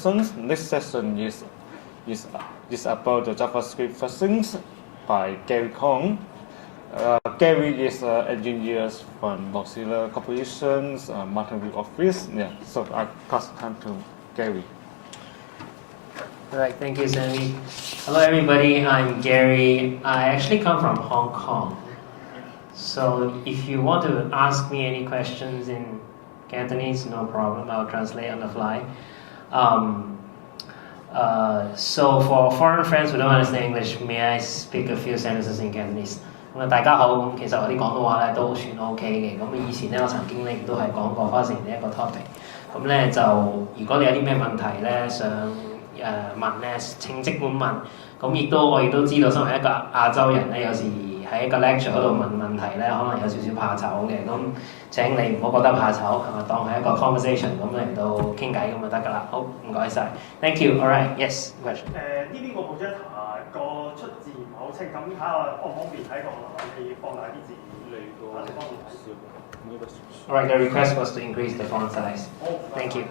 Next session is about the JavaScript Fuzzing by Gary Kwong. Gary is an engineer from Mozilla Corporation's Mountain View office. Yeah, so I pass the time to Gary. All right, thank you, Sammy. Hello, everybody. I'm Gary. I actually come from Hong Kong. So if you want to ask me any questions in Cantonese, no problem. I'll translate on the fly. So for foreign friends who don't understand English, may I speak a few sentences in Cantonese? 咁大家好，咁其實我啲廣東話咧都算 OK 嘅。咁以前咧我曾經咧亦都係講過Fuzzing呢一個 topic。咁咧就如果你有啲咩問題咧想問咧，請即管問。咁我亦都知道，身為一個亞洲人咧，有時喺一個 lecture 嗰度問問題咧，可能有少少怕醜嘅。咁請你唔好覺得怕醜，係咪當係一個 conversation 咁嚟到傾偈咁就得㗎啦。好，唔該晒 ，thank you。All right, yes question。呢邊個 project 個出字唔係好清，咁睇下方唔方便睇到啦？你放大啲字嚟個，方便睇。All right, the request was to increase the font size. Thank you.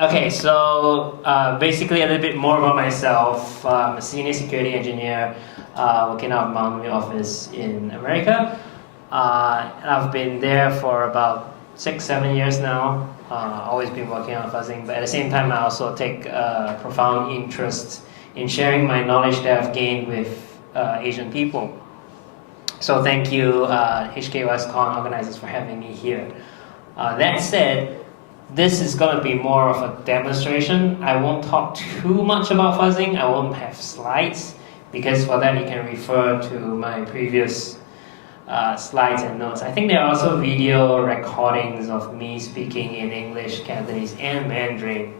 Okay, so basically a little bit more about myself. I'm a senior security engineer working out of Mountain View office in America. I've been there for about 6-7 years now. Always been working on fuzzing, but at the same time I also take profound interest in sharing my knowledge that I've gained with Asian people. So thank you HKUSCon organizers for having me here. That said, this is going to be more of a demonstration. I won't talk too much about fuzzing. I won't have slides, because for that you can refer to my previous slides and notes. I think there are also video recordings of me speaking in English, Cantonese, and Mandarin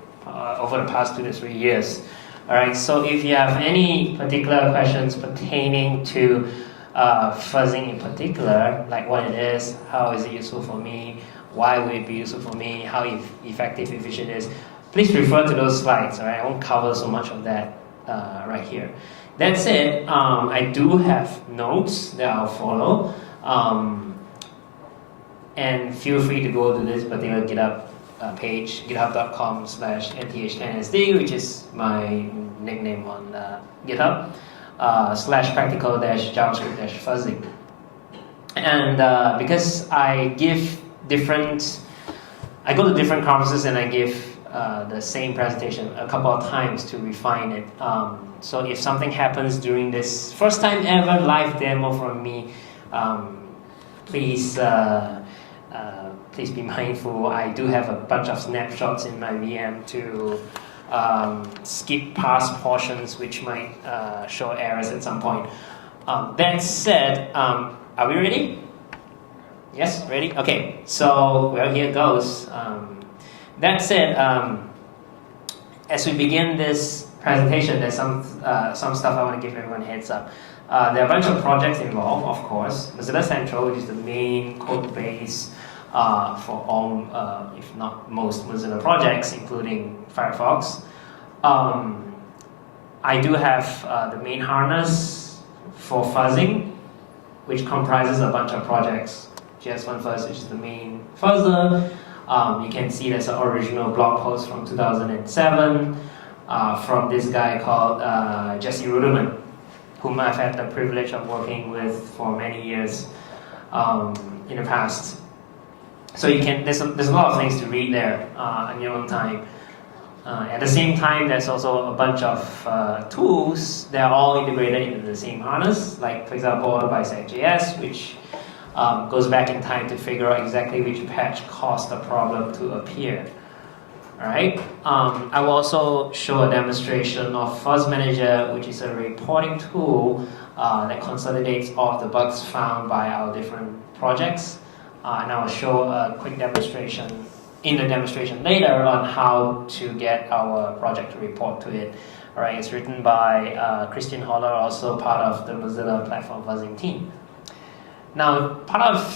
over the past 2 to 3 years. Alright, so if you have any particular questions pertaining to fuzzing in particular, like what it is, how is it useful for me, why would it be useful for me, how effective, efficient it is, please refer to those slides. Alright, I won't cover so much of that right here. That said, I do have notes that I'll follow, and feel free to go to this particular GitHub page, github.com/nth10sd, which is my nickname on GitHub, /practical-javascript-fuzzing. And because I go to different conferences and I give the same presentation a couple of times to refine it. So if something happens during this first time ever live demo from me, please be mindful. I do have a bunch of snapshots in my VM to skip past portions which might show errors at some point. That said, are we ready? Yes, ready? Okay, so well, here goes. That said, as we begin this presentation, there's some stuff I want to give everyone a heads up. There are a bunch of projects involved, of course. Mozilla Central, which is the main code base for all, if not most, Mozilla projects, including Firefox. I do have the main harness for fuzzing, which comprises a bunch of projects. JS1Fuzz, which is the main fuzzer. You can see there's an original blog post from 2007 from this guy called Jesse Ruderman, whom I've had the privilege of working with for many years in the past. So there's a lot of things to read there on your own time. At the same time, there's also a bunch of tools that are all integrated into the same harness, like for example Bisect.js, which goes back in time to figure out exactly which patch caused the problem to appear. Alright, I will also show a demonstration of Fuzz Manager, which is a reporting tool that consolidates all of the bugs found by our different projects. And I will show a quick demonstration in the demonstration later on how to get our project to report to it. Alright, it's written by Christian Holler, also part of the Mozilla Platform Fuzzing team. Now, part of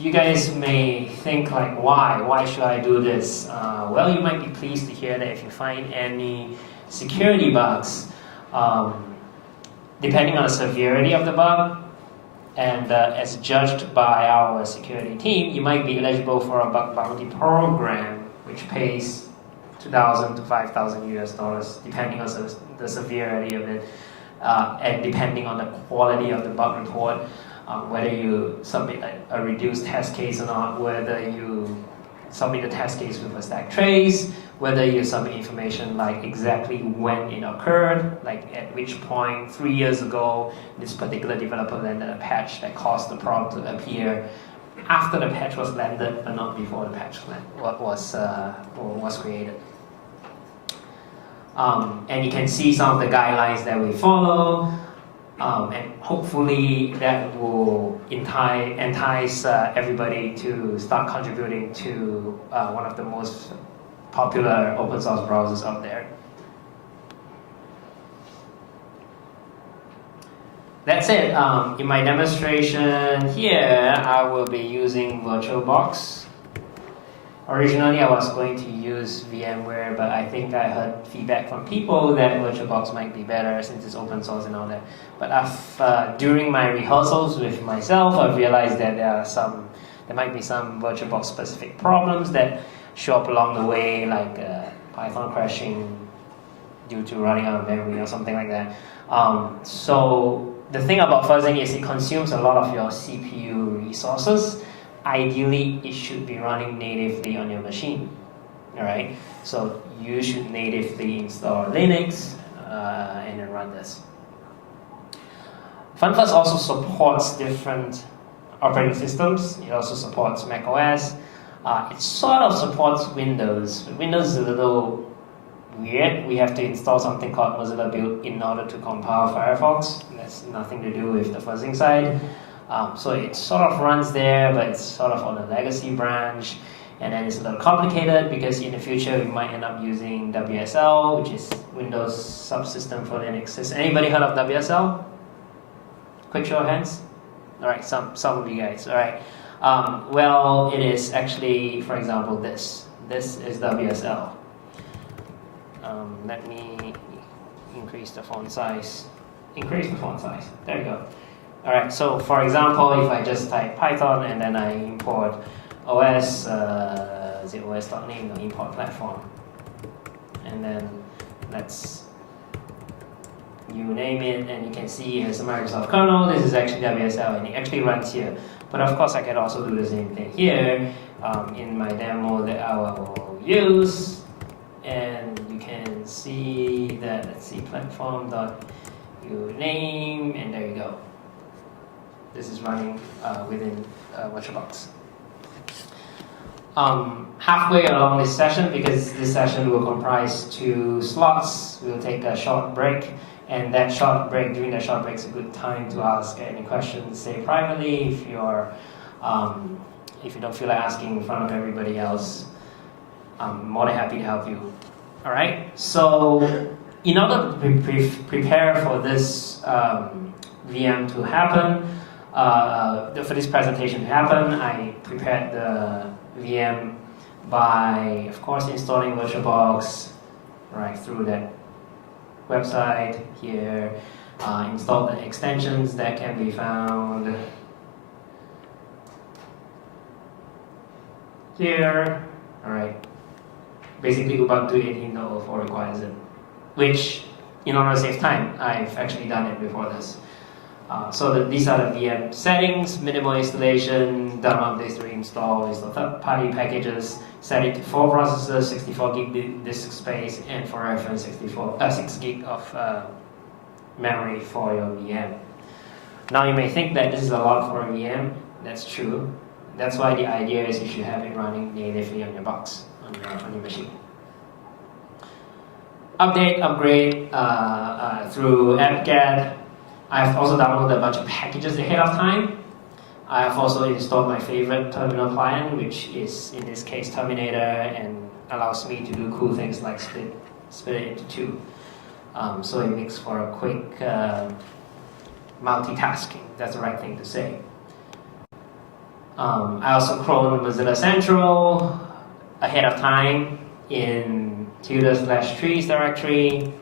you guys may think like, why should I do this? Well, you might be pleased to hear that if you find any security bugs, depending on the severity of the bug, and as judged by our security team, you might be eligible for a bug bounty program, which pays 2,000 to 5,000 US dollars, depending on the severity of it, and depending on the quality of the bug report, whether you submit a reduced test case or not, whether you submit a test case with a stack trace, whether you submit information like exactly when it occurred, like at which point 3 years ago this particular developer landed a patch that caused the problem to appear after the patch was landed, but not before the patch was created. And you can see some of the guidelines that we follow, and hopefully that will entice everybody to start contributing to one of the most popular open source browsers out there. That's it. In my demonstration here, I will be using VirtualBox. Originally, I was going to use VMware, but I think I heard feedback from people that VirtualBox might be better since it's open source and all that. But during my rehearsals with myself, I realized that there might be some VirtualBox specific problems that show up along the way, like Python crashing due to running out of memory or something like that. So the thing about fuzzing is it consumes a lot of your CPU resources. Ideally, it should be running natively on your machine. All right, so you should natively install Linux and then run this. FunFuzz also supports different operating systems. It also supports macOS. It sort of supports Windows. Windows is a little weird. We have to install something called Mozilla Build in order to compile Firefox. That's nothing to do with the fuzzing side. So it sort of runs there, but it's sort of on a legacy branch. And then it's a little complicated because in the future we might end up using WSL, which is Windows subsystem for Linux. Has anybody heard of WSL? Quick show of hands. All right, some of you guys. All right. Well, it is actually, for example, this. This is WSL. Let me increase the font size. Increase the font size. There you go. All right. So, for example, if I just type Python and then I import OS, is it os.name? No, import platform, and then you name it, and you can see here's the Microsoft kernel. This is actually WSL, and it actually runs here. But of course, I can also do the same thing here in my demo that I will use. And you can see that, let's see, platform.uname, and there you go. This is running within VirtualBox. Halfway along this session, because this session will comprise 2 slots, we'll take a short break. And that short break, during that short break, is a good time to ask any questions, say privately, if you don't feel like asking in front of everybody else. I'm more than happy to help you. All right. So, in order to prepare for this VM to happen, for this presentation to happen, I prepared the VM by, of course, installing VirtualBox right through that website here, install the extensions that can be found here. All right. Basically, Ubuntu 18.04 requires it, which, in order to save time, I've actually done it before this. So these are the VM settings: minimal installation, dump updates to reinstall, install third-party packages, set it to 4 processors, 64 gig disk space, and for reference, 6 gig of memory for your VM. Now you may think that this is a lot for a VM. That's true. That's why the idea is you should have it running natively on your box, on your machine. Update, upgrade through apt-get. I've also downloaded a bunch of packages ahead of time. I have also installed my favorite terminal client, which is, in this case, Terminator, and allows me to do cool things like split it into 2. So it makes for a quick multitasking. That's the right thing to say. I also cloned Mozilla Central ahead of time in /trees directory.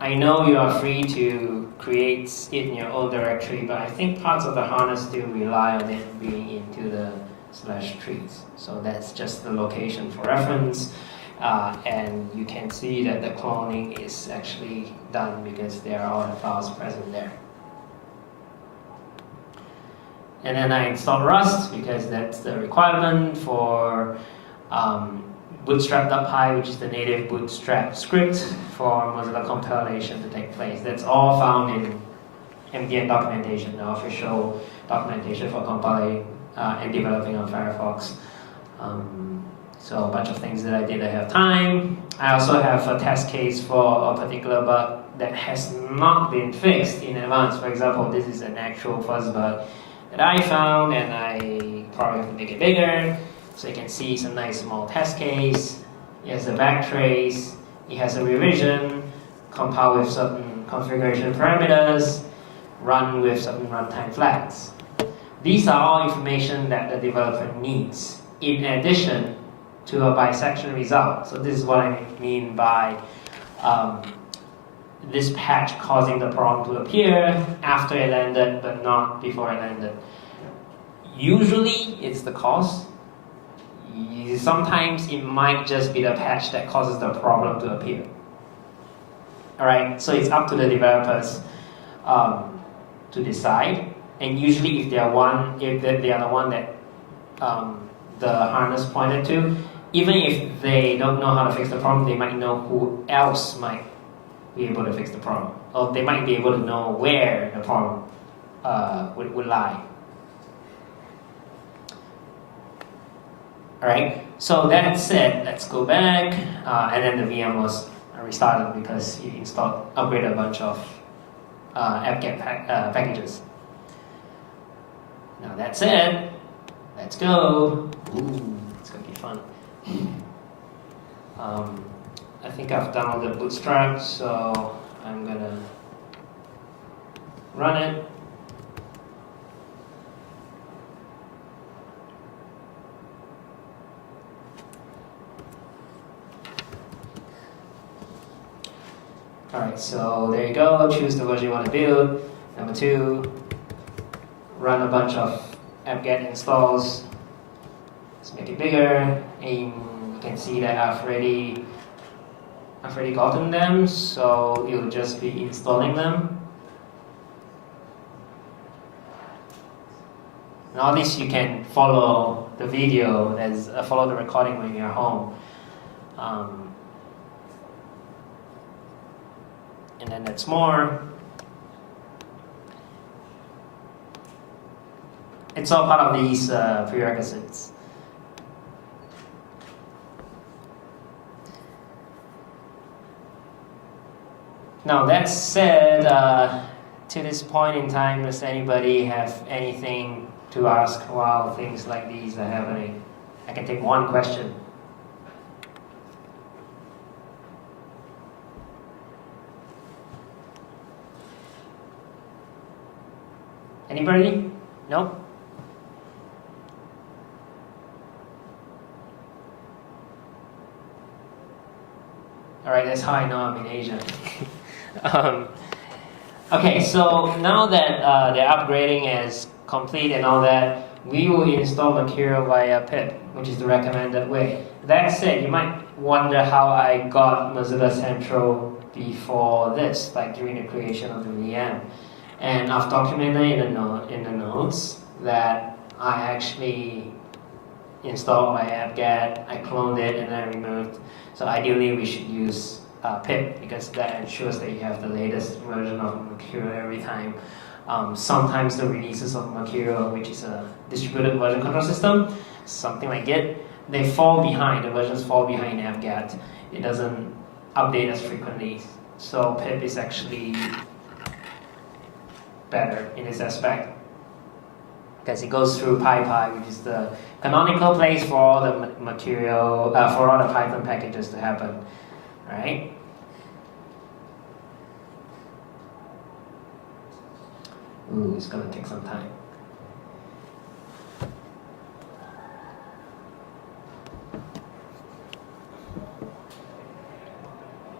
I know you are free to create it in your own directory, but I think parts of the harness still rely on it being into the /trees. So that's just the location for reference. And you can see that the cloning is actually done because there are all the files present there. And then I installed Rust because that's the requirement for bootstrap.py, which is the native bootstrap script for Mozilla compilation to take place. That's all found in MDN documentation, the official documentation for compiling and developing on Firefox. So a bunch of things that I did ahead of time. I also have a test case for a particular bug that has not been fixed in advance. For example, this is an actual fuzz bug that I found, and I probably have to make it bigger. So you can see it's a nice small test case. It has a backtrace. It has a revision, compile with certain configuration parameters, run with certain runtime flags. These are all information that the developer needs, in addition to a bisection result. So this is what I mean by this patch causing the problem to appear after it landed, but not before it landed. Usually, it's the cause. Sometimes it might just be the patch that causes the problem to appear. All right, so it's up to the developers to decide. And usually, if they are the one that the harness pointed to, even if they don't know how to fix the problem, they might know who else might be able to fix the problem, or they might be able to know where the problem would lie. All right, so that said, let's go back, and then the VM was restarted because you upgraded a bunch of apt-get packages. Now that said, let's go. Ooh, it's gonna be fun. I think I've downloaded Bootstrap, so I'm gonna run it. Alright, so there you go. Choose the version you want to build. Number 2, run a bunch of apt-get installs. Let's make it bigger. And you can see that I've already gotten them, so you'll just be installing them. And all this you can follow the video, follow the recording when you're home. And then that's more. It's all part of these prerequisites. Now that said, to this point in time, does anybody have anything to ask while things like these are happening? I can take one question. Anybody? No? Alright, that's how I know I'm in Asia. Okay, so now that the upgrading is complete and all that, we will install Mercurial via pip, which is the recommended way. That said, you might wonder how I got Mozilla Central before this, like during the creation of the VM. And I've documented in the notes that I actually installed my apt-get, I cloned it, and I removed. So ideally, we should use pip because that ensures that you have the latest version of Mercurial every time. Sometimes the releases of Mercurial, which is a distributed version control system, something like Git, they fall behind. The versions fall behind apt-get. It doesn't update as frequently. So pip is actually better in this aspect because it goes through PyPy, which is the canonical place for all the Mercurial, for all the Python packages to happen. All right. Ooh, it's gonna take some time.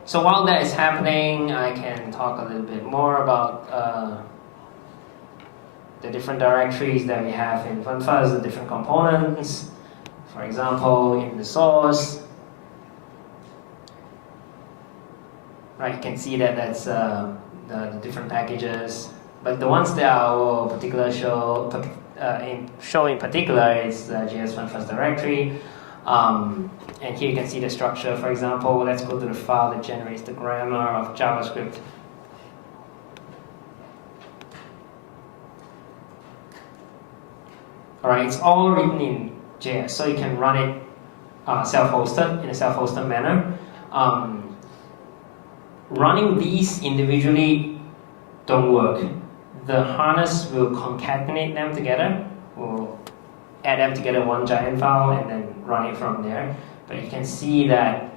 So while that is happening, I can talk a little bit more about the different directories that we have in FunFuzz, the different components. For example, in the source, right? You can see that that's the different packages, but the ones that I will show in particular is the JS1 first directory. And here you can see the structure. For example, let's go to the file that generates the grammar of JavaScript. All right, it's all written in JS, so you can run it self-hosted in a self-hosted manner. Running these individually don't work. The harness will concatenate them together. We'll add them together in one giant file and then run it from there. But you can see that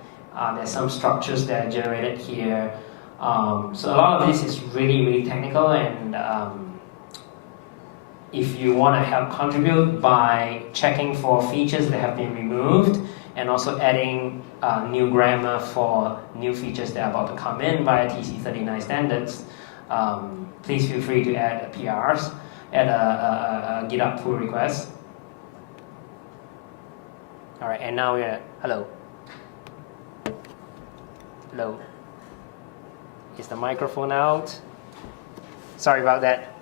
there's some structures that are generated here. So a lot of this is really, really technical, and if you want to help contribute by checking for features that have been removed and also adding new grammar for new features that are about to come in via TC39 standards, please feel free to add PRs, add a GitHub pull request. All right, and now we're, hello. Hello. Is the microphone out? Sorry about that.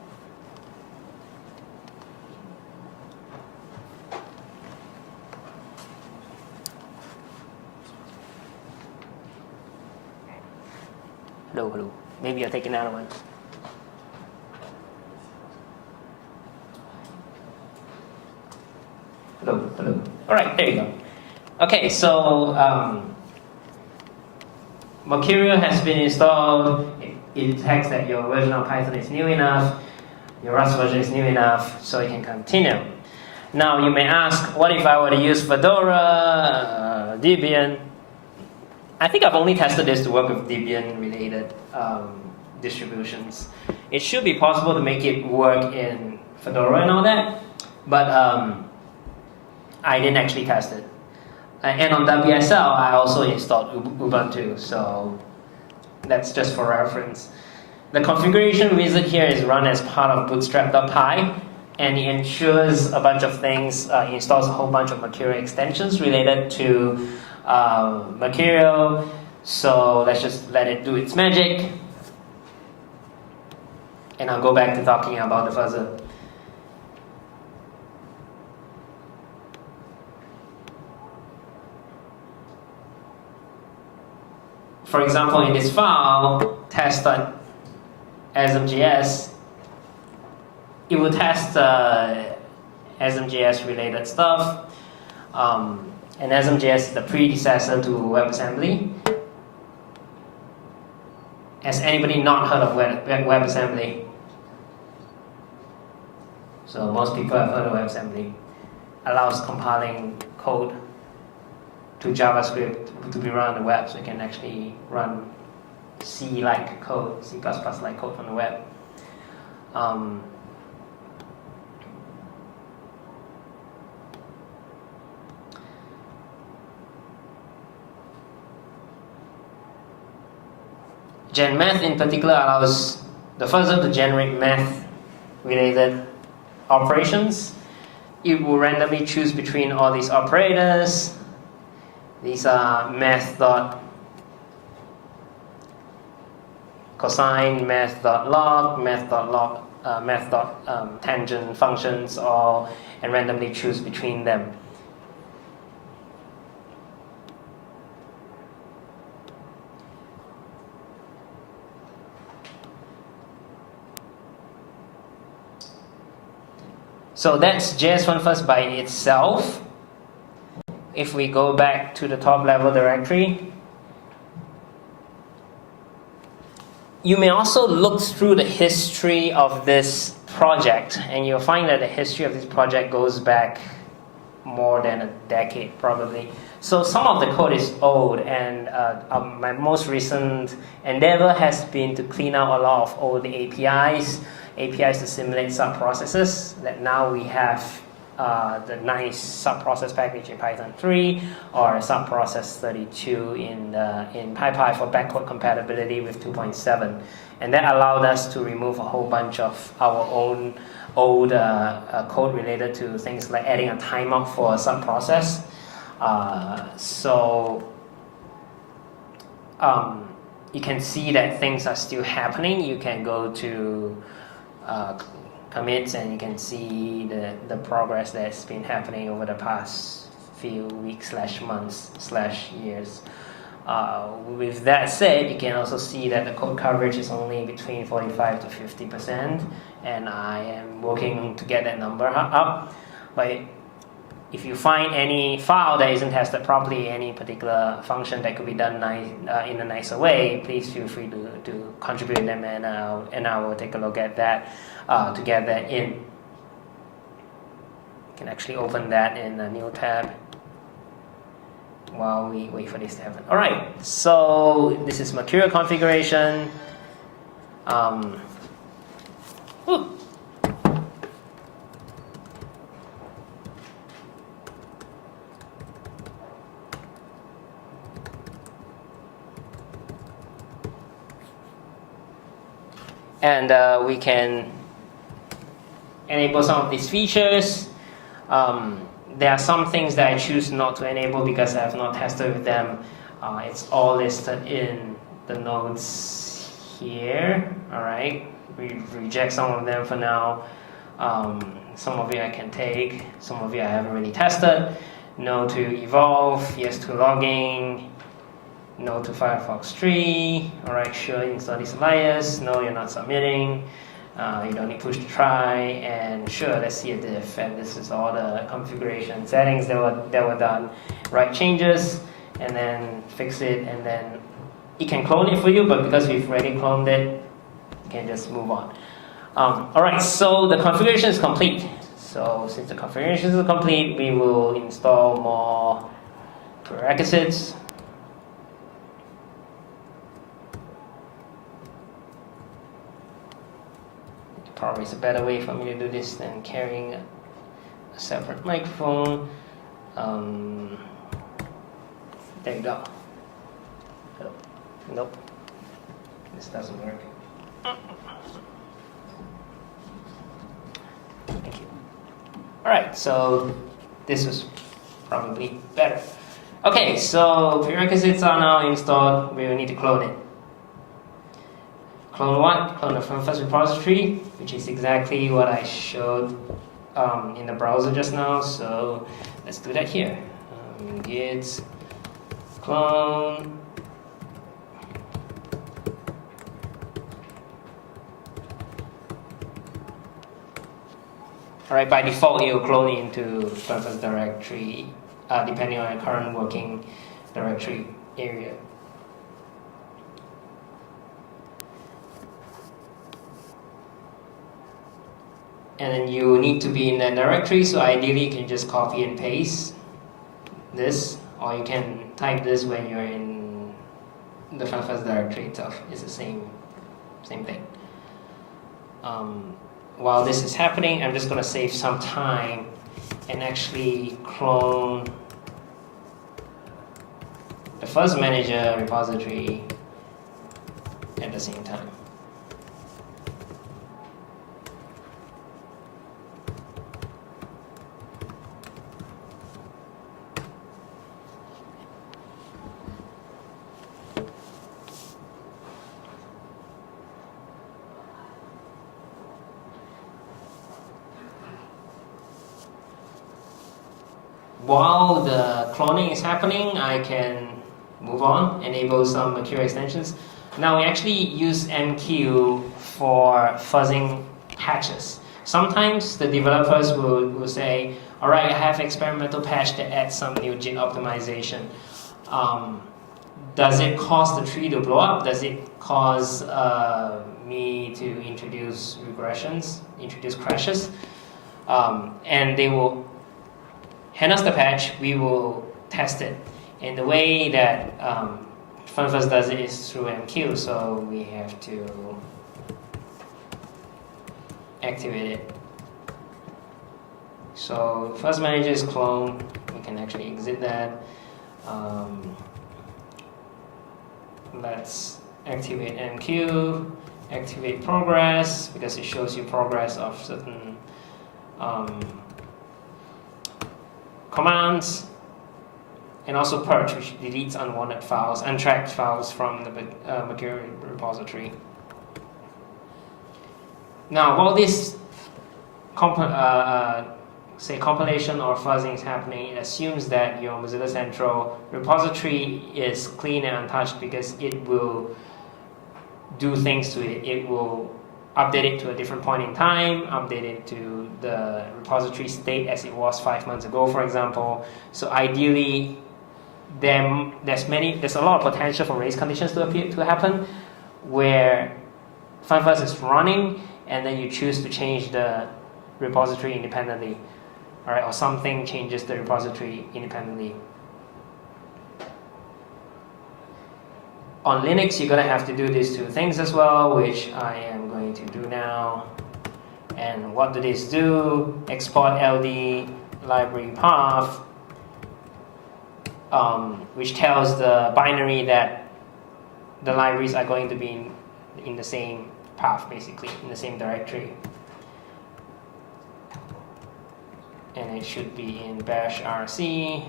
Hello, hello. Maybe I'll take another one. Hello, hello. All right, there you go. Okay, so Mercurial has been installed. It detects that your version of Python is new enough, your Rust version is new enough, so you can continue. Now you may ask, what if I were to use Fedora, Debian? I think I've only tested this to work with Debian-related distributions. It should be possible to make it work in Fedora and all that, but I didn't actually test it. And on WSL, I also installed Ubuntu, so that's just for reference. The configuration wizard here is run as part of bootstrap.py, and it ensures a bunch of things, installs a whole bunch of Mercurial extensions related to Mercurial. So let's just let it do its magic. And I'll go back to talking about the fuzzer. For example, in this file, test.smjs, it will test SMJS related stuff. And SMJS is the predecessor to WebAssembly. Has anybody not heard of WebAssembly? So most people have heard of WebAssembly. Allows compiling code to JavaScript to be run on the web, so you can actually run C-like code, C++-like code on the web. GenMath in particular allows the fuzzer to generate math-related operations. It will randomly choose between all these operators. These are math.cosine, math.log, math.tangent functions, all, and randomly choose between them. So that's JS1 first by itself. If we go back to the top level directory, you may also look through the history of this project, and you'll find that the history of this project goes back more than a decade, probably. So some of the code is old, and my most recent endeavor has been to clean out a lot of old APIs to simulate sub-processes, that now we have the nice sub-process package in Python 3 or sub-process 32 in PyPy for backward compatibility with 2.7. And that allowed us to remove a whole bunch of our own old code related to things like adding a timeout for a sub-process. you can see that things are still happening. You can go to commits and you can see the progress that's been happening over the past few weeks / months / years. With that said, you can also see that the code coverage is only between 45 to 50%, and I am working to get that number up. But if you find any file that isn't tested properly, any particular function that could be done in a nicer way, please feel free to contribute them, and I will take a look at that to get that in. You can actually open that in a new tab while we wait for this to happen. All right, so this is mercurial configuration. And we can enable some of these features. There are some things that I choose not to enable because I have not tested with them. It's all listed in the notes here. All right, we reject some of them for now. Some of it I can take, some of it I haven't really tested. No to evolve, yes to logging, no to Firefox 3. All right, sure, install these layers. No, you're not submitting. You don't need push to try, and sure, let's see a diff. And this is all the configuration settings that were done. Write changes, and then fix it, and then it can clone it for you. But because we've already cloned it, you can just move on. All right, so the configuration is complete. So since the configuration is complete, we will install more prerequisites. Probably is a better way for me to do this than carrying a separate microphone. There you go. Nope. This doesn't work. Thank you. Alright, so this was probably better. Okay, so prerequisites are now installed. We will need to clone it. Clone what? Clone the first repository, which is exactly what I showed in the browser just now. So let's do that here. Git clone. All right, by default, you'll clone it into purpose directory, depending on your current working directory area. And then you need to be in that directory, so ideally you can just copy and paste this, or you can type this when you're in the first directory itself. It's the same thing. While this is happening, I'm just going to save some time and actually clone the first manager repository at the same time. While the cloning is happening, I can move on, enable some mercurial extensions. Now we actually use MQ for fuzzing patches. Sometimes the developers will say, all right, I have experimental patch that adds some new JIT optimization. Does it cause the tree to blow up? Does it cause me to introduce regressions, introduce crashes? And they will hand us the patch, we will test it. And the way that FunFuzz does it is through MQ, so we have to activate it. So first manager is cloned, we can actually exit that. Let's activate MQ, activate progress, because it shows you progress of certain commands. and also purge, which deletes unwanted files, untracked files from the mercurial repository. Now, while this compilation or fuzzing is happening, it assumes that your Mozilla Central repository is clean and untouched, because it will do things to it. It will update it to a different point in time, update it to the repository state as it was 5 months ago, for example. So ideally, there's a lot of potential for race conditions to happen, where FunFuzz is running, and then you choose to change the repository independently, all right, or something changes the repository independently. On Linux, you're going to have to do these two things as well, which I am going to do now. And what do these do? Export LD library path, which tells the binary that the libraries are going to be in the same path, basically, in the same directory. And it should be in bash rc.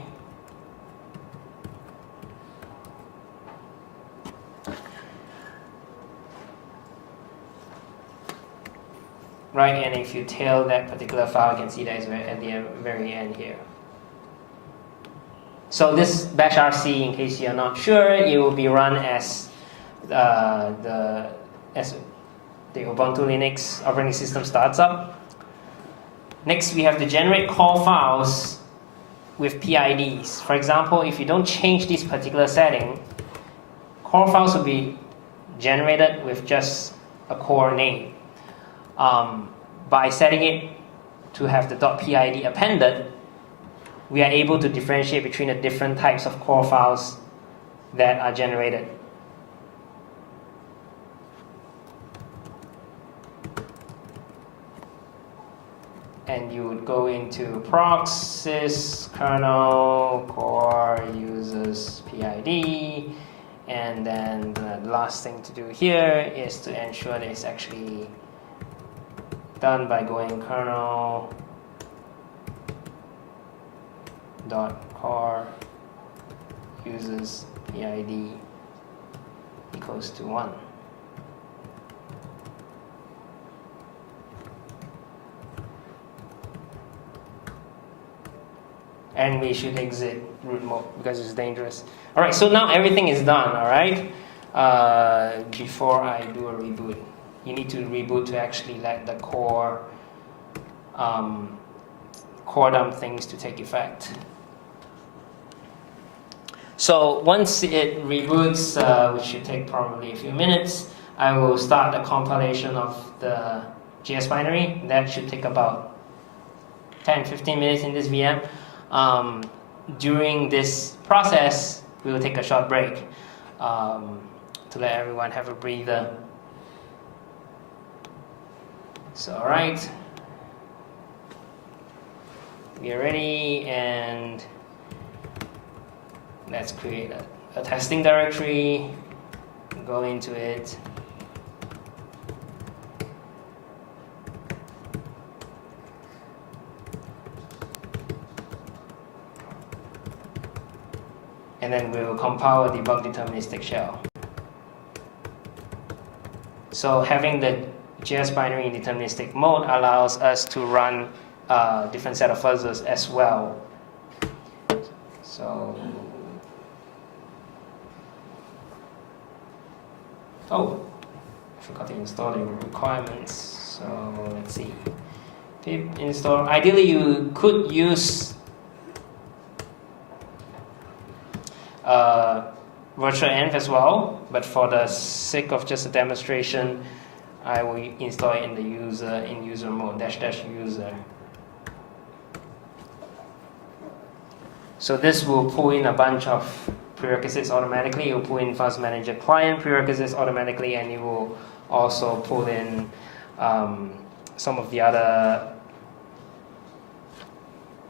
Right, and if you tail that particular file, you can see that it's at the very end here. So this bash rc, in case you're not sure, it will be run as the Ubuntu Linux operating system starts up. Next, we have to generate call files with PIDs. For example, if you don't change this particular setting, call files will be generated with just a core name. By setting it to have the .pid appended, we are able to differentiate between the different types of core files that are generated. And you would go into proc sys kernel core users PID, and then the last thing to do here is to ensure that it's actually done by going kernel .core users PID equals to 1. And we should exit root mode because it's dangerous. All right, so now everything is done, all right? Before I do a reboot. You need to reboot to actually let the core dump things to take effect. So once it reboots, which should take probably a few minutes, I will start the compilation of the JS binary. That should take about 10-15 minutes in this VM. During this process, we will take a short break to let everyone have a breather. So, all right, we are ready, and let's create a testing directory, go into it. And then we'll compile a debug deterministic shell. So having the JS binary in deterministic mode allows us to run a different set of fuzzers as well. So, oh, I forgot to install the requirements. So let's see. Pip install. Ideally, you could use virtualenv as well, but for the sake of just a demonstration, I will install it in the user mode, --user. So this will pull in a bunch of prerequisites automatically. It will pull in Fuzz Manager client prerequisites automatically, and it will also pull in some of the other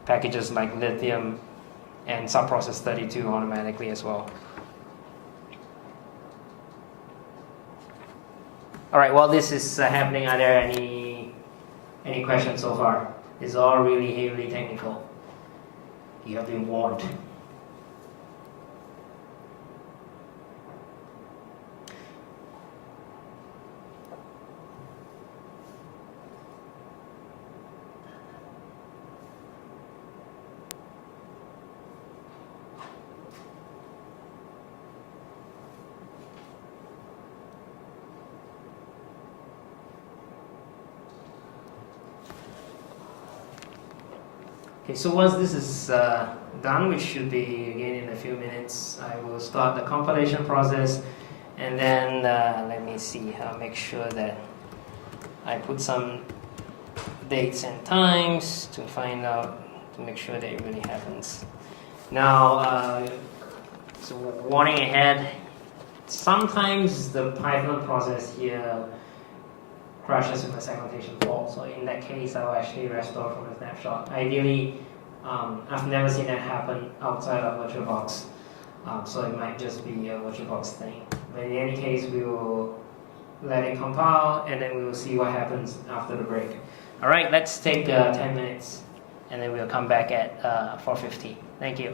packages like Lithium and subprocess 32 automatically as well. All right, while this is happening, are there any questions so far? It's all really heavily technical. You have been warned. Okay, so once this is done, which should be again in a few minutes, I will start the compilation process, and then let me see, I'll make sure that I put some dates and times to find out, to make sure that it really happens. Now, so warning ahead, sometimes the Python process here crashes with a segmentation fault. So in that case, I'll actually restore from a snapshot. Ideally, I've never seen that happen outside of VirtualBox. So it might just be a VirtualBox thing. But in any case, we will let it compile, and then we will see what happens after the break. All right, let's take 10 minutes, and then we'll come back at 4:50. Thank you.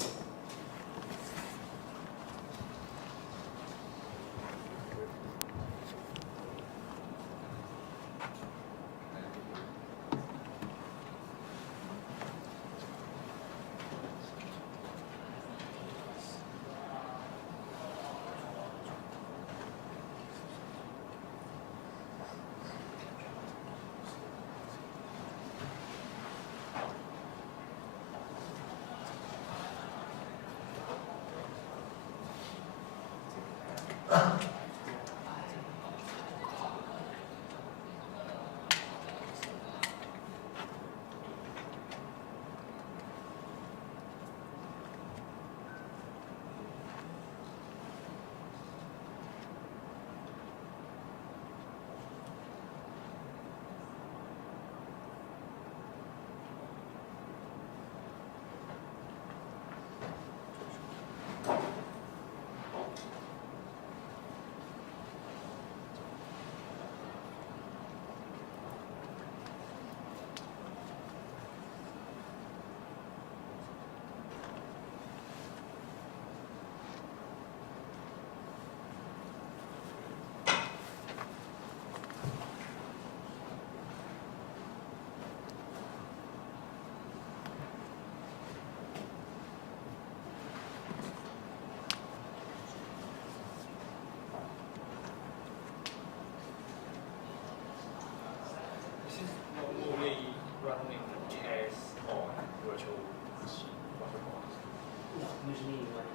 Usually when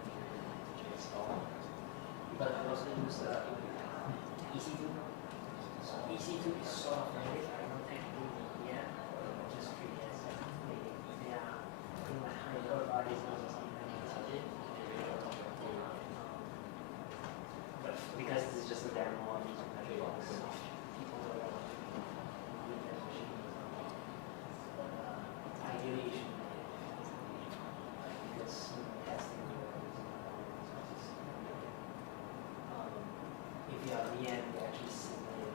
but I also use EC2. So EC2 is sort of like I don't technically yet, just treat it as they are in my higher bodies or something. But because this is just a demo of these VirtualBox, people don't know need that machine. But ideally you should because testing if you have VM, you actually simulate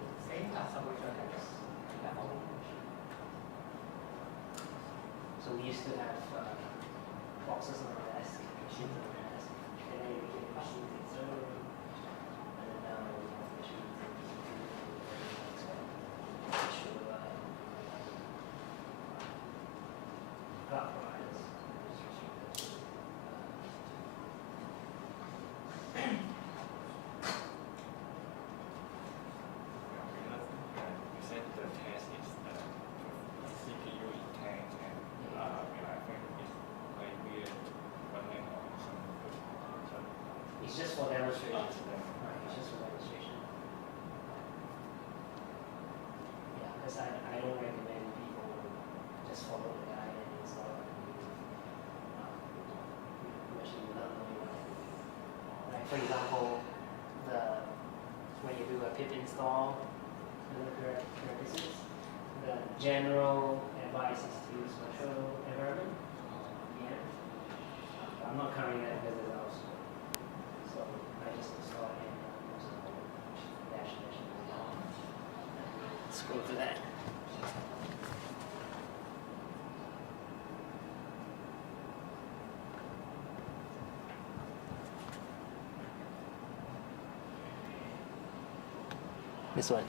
so we used to have boxes on the desk, machines on the desk, and then we became machines in server, and then now we have machines in cloud providers. It's just for demonstration. Right, it's just for demonstration. Yeah, because I don't recommend people just follow the guide and install it. Machine without knowing what to do. Like for example, when you do a pip install, the prerequisites, the general advice is to use virtual environment. Yeah. I'm not counting that because it's also. So I just install it and dash. Let's go to that. This one.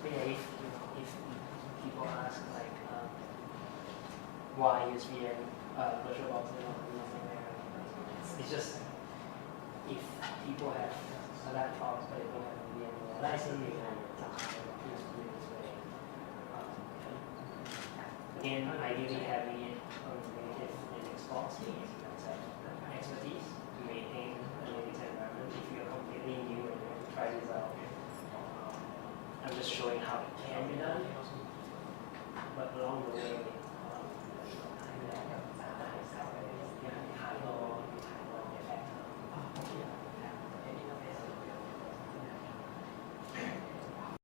So yeah, if people ask like why use VM VirtualBox and nothing there, it's just if people have a laptop but they don't have a VMware license, they can use this way. Again, ideally having it on native Linux box means you guys have expertise to maintain a Linux environment. If you're completely new and you want to try this out, I'm just showing how it can be done. But along the way,